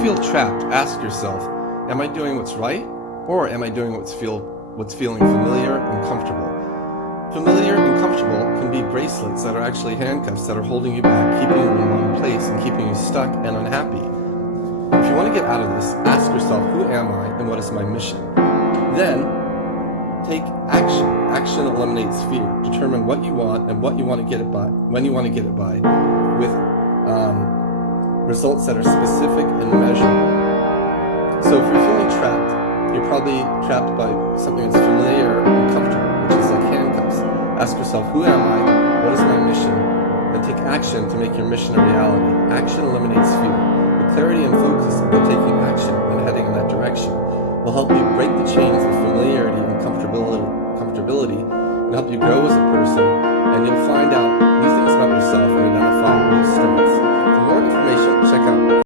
feel trapped, ask yourself, am I doing what's right, or am I doing what's feeling familiar and comfortable? Familiar and comfortable can be bracelets that are actually handcuffs that are holding you back, keeping you in one place and keeping you stuck and unhappy. If you want to get out of this, ask yourself, who am I and what is my mission? Then, take action. Action eliminates fear. Determine what you want and what you want to get it by, when you want to get it by, with results that are specific and measurable. So if you're feeling trapped, you're probably trapped by something that's familiar and comfortable, which is like handcuffs. Ask yourself, who am I? What is my mission? Then take action to make your mission a reality. Action eliminates fear. The clarity and focus of taking action when heading in that direction will help you break the chains of familiarity and comfortability and help you grow as a person, and you'll find out new things about yourself and identify your strengths. For more information, check out